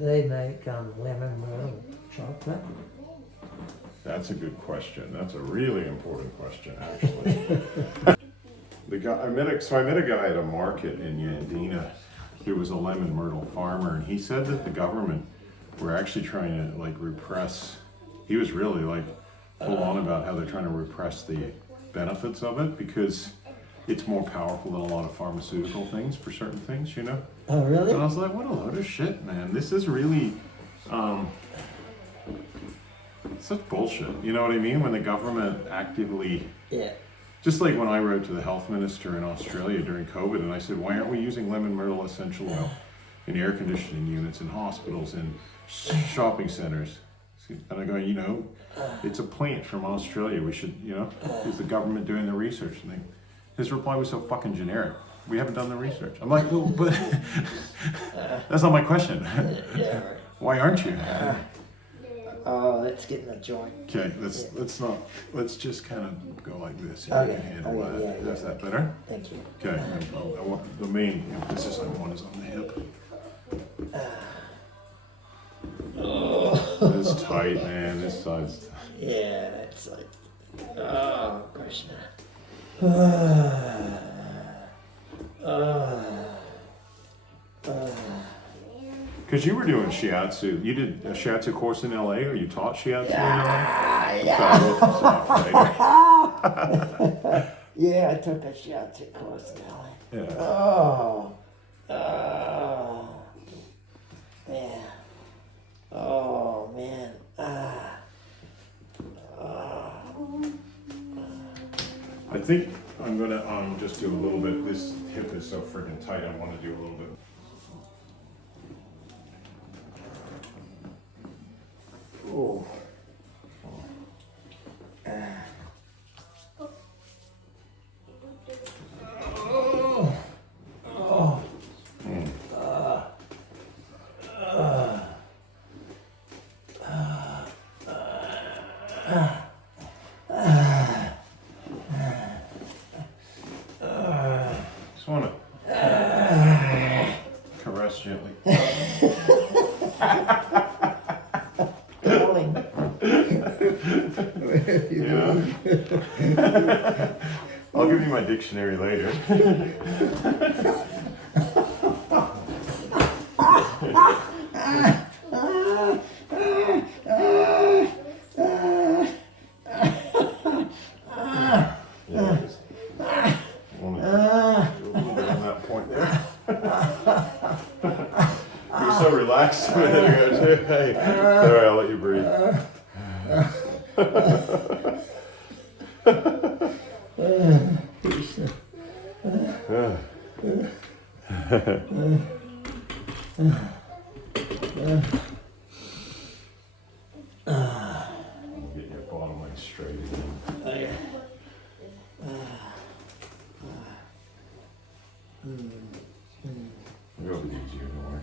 they make lemon myrtle chocolate. That's a good question. That's a really important question, actually. The guy I met a guy at a market in Yandina. He was a lemon myrtle farmer, and he said that the government were actually trying to like repress. He was really like full on about how they're trying to repress the benefits of it because it's more powerful than a lot of pharmaceutical things for certain things, you know? Oh, really? And I was like, what a load of shit, man. This is really such bullshit. You know what I mean? When the government actively, Yeah. just like when I wrote to the health minister in Australia during COVID and I said, why aren't we using lemon myrtle essential oil in air conditioning units, in hospitals, in shopping centers? And I go, you know, it's a plant from Australia. We should, you know, is the government doing the research? And his reply was so fucking generic. We haven't done the research. I'm like, well, but that's not my question. Yeah, right. Why aren't you? Oh, let's get in the joint. Okay, let's just kind of go like this. Okay. You can handle Okay, that. yeah, Is yeah. that better? Thank you. Okay, I want the main emphasis I want is on the hip. It's tight, man. This side's tight. Yeah, it's like, oh, Krishna. Because you were doing Shiatsu. You did a Shiatsu course in LA, or you taught Shiatsu in LA? Yeah, I took a Shiatsu course in LA. Yeah. Oh, man. Oh, man. I think I'm gonna just do a little bit. This hip is so freaking tight. I want to do a little bit. Oh. Just want to caress gently. Darling. Yeah. I'll give you my dictionary later. Yeah, just want to on that point there. You're so relaxed a minute ago too. Hey, all right, I'll let you breathe. Get your bottom leg straight again. It'll be easier, don't worry.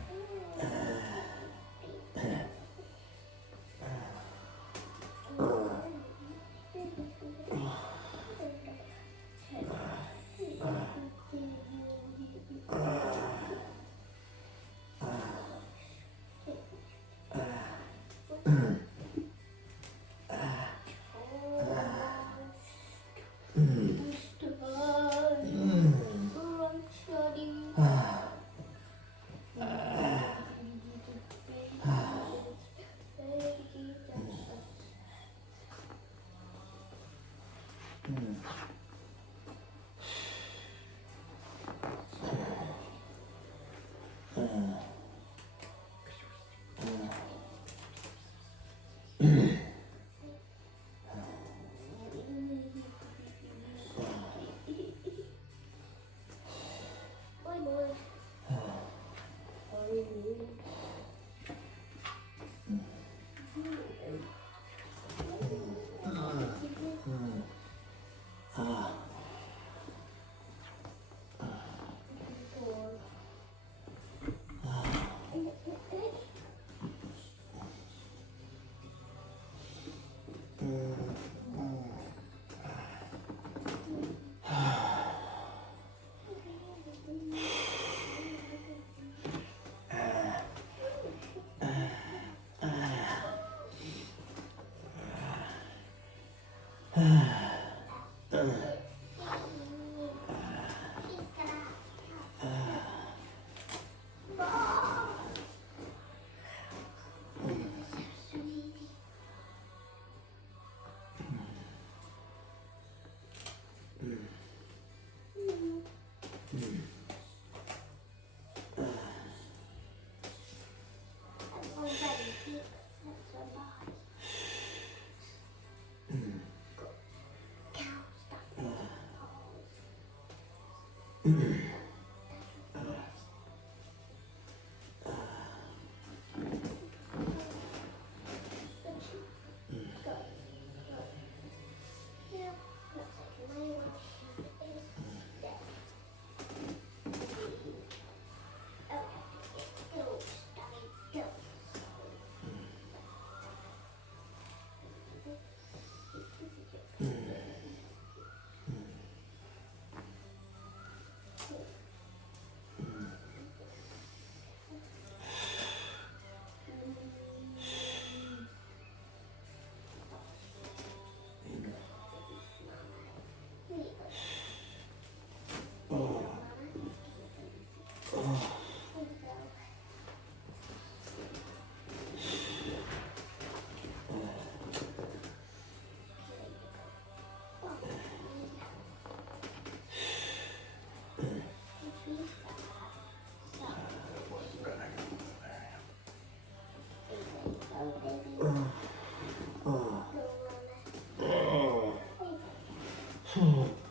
Oh.